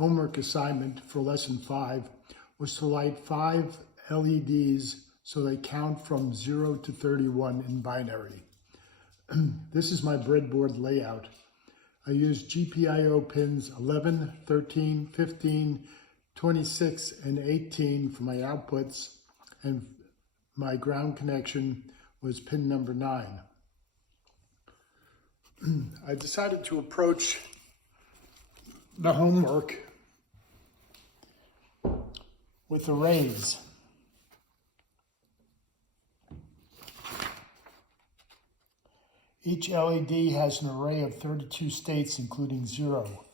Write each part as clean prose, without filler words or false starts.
homework assignment for lesson 5 was to light 5 LEDs so they count from 0 to 31 in binary. This is my breadboard layout. I use GPIO pins 11, 13, 15, 26, and 18 for my outputs, and my ground connection was pin number 9. I decided to approach the homework with arrays. Each LED has an array of 32 states, including 0.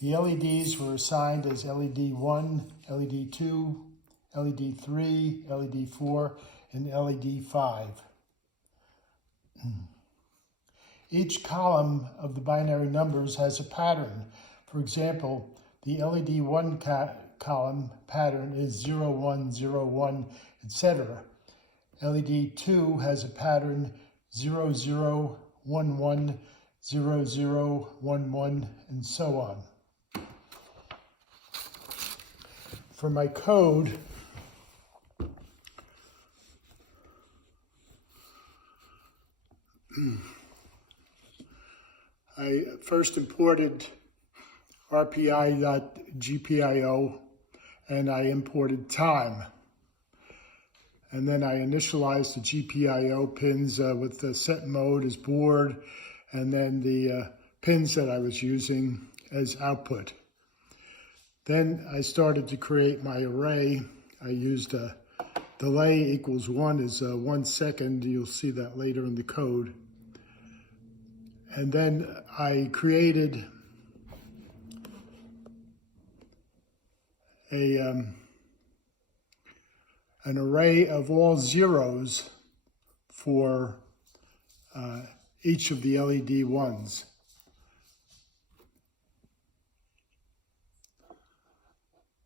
The LEDs were assigned as LED 1, LED 2, LED 3, LED 4, and LED 5. Each column of the binary numbers has a pattern. For example, the LED 1 column pattern is 0, 1, 0, 1, etc. LED 2 has a pattern 0, 0, 1, 1, 0, 0, 1, 1, and so on. For my code, I first imported RPI.GPIO and I imported time. And then I initialized the GPIO pins with the set mode as board, and then the pins that I was using as output. Then I started to create my array. I used a delay equals 1 is 1 second. You'll see that later in the code. And then I created an array of all zeros for each of the LED ones.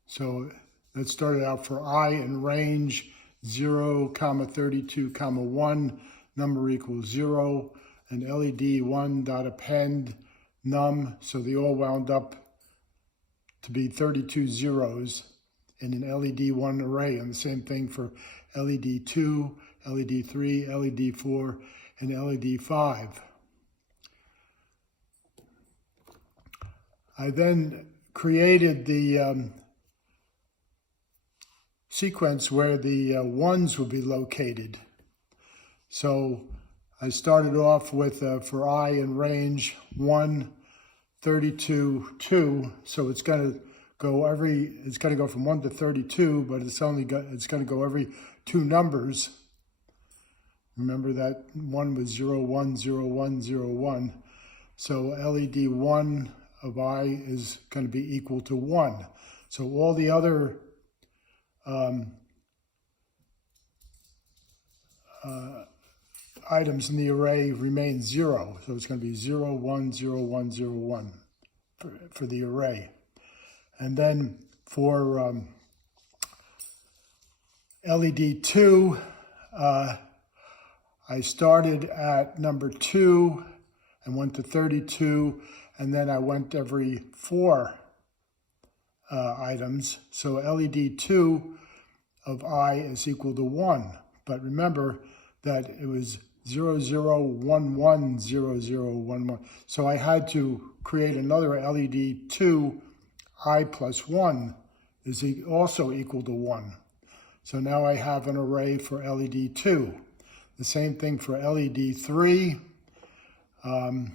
So that started out for I in range 0, 32, 1, number equals 0, and LED 1 dot append num, so they all wound up to be 32 zeros in an LED 1 array, and the same thing for LED 2, LED 3, LED 4, and LED 5. I then created the sequence where the ones would be located. So I started off with, for I in range 1, 32, 2, so it's going to go from 1 to 32, but it's going to go every 2 numbers. Remember that 1 was 0, 1, 0, 1, 0, 1. So LED 1 of I is going to be equal to 1. So all the other items in the array remain 0. So it's going to be 0, 1, 0, 1, 0, 1 for the array. And then for LED 2, I started at number 2 and went to 32, and then I went every 4 items. So LED 2 of I is equal to 1. But remember that it was 0, 0, 1, 1, 0, 0, 1, 1. So I had to create another LED 2, I plus 1 is also equal to 1. So now I have an array for LED 2. The same thing for LED 3. I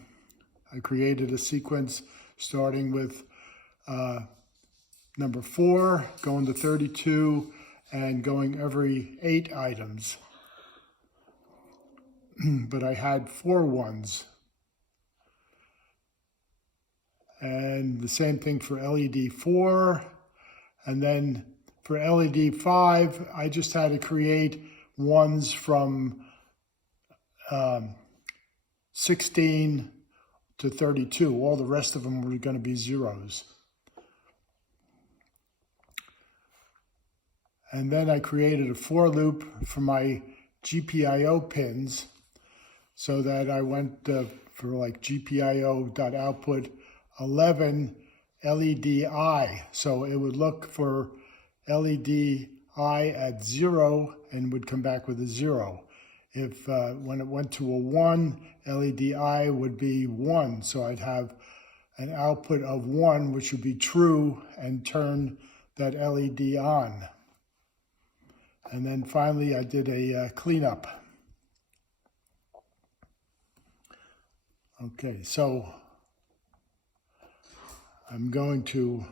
created a sequence starting with number 4, going to 32, and going every 8 items. But I had 4 ones. And the same thing for LED 4. And then for LED 5, I just had to create ones from 16 to 32. All the rest of them were going to be zeros. And then I created a for loop for my GPIO pins, so that I went for like GPIO.output 11 LED I. So it would look for LED I at 0 and would come back with a 0. If when it went to a 1, LED I would be 1. So I'd have an output of 1, which would be true, and turn that LED on. And then finally, I did a cleanup. Okay, so I'm going to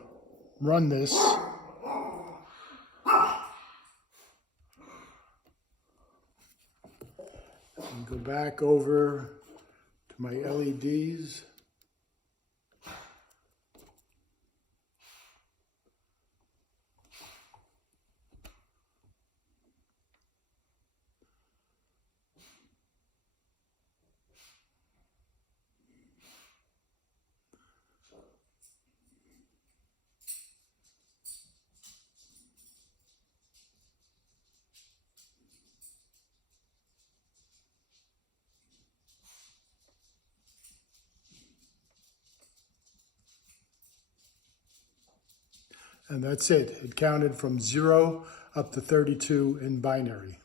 run this. And go back over to my LEDs. And that's it. It counted from 0 up to 32 in binary.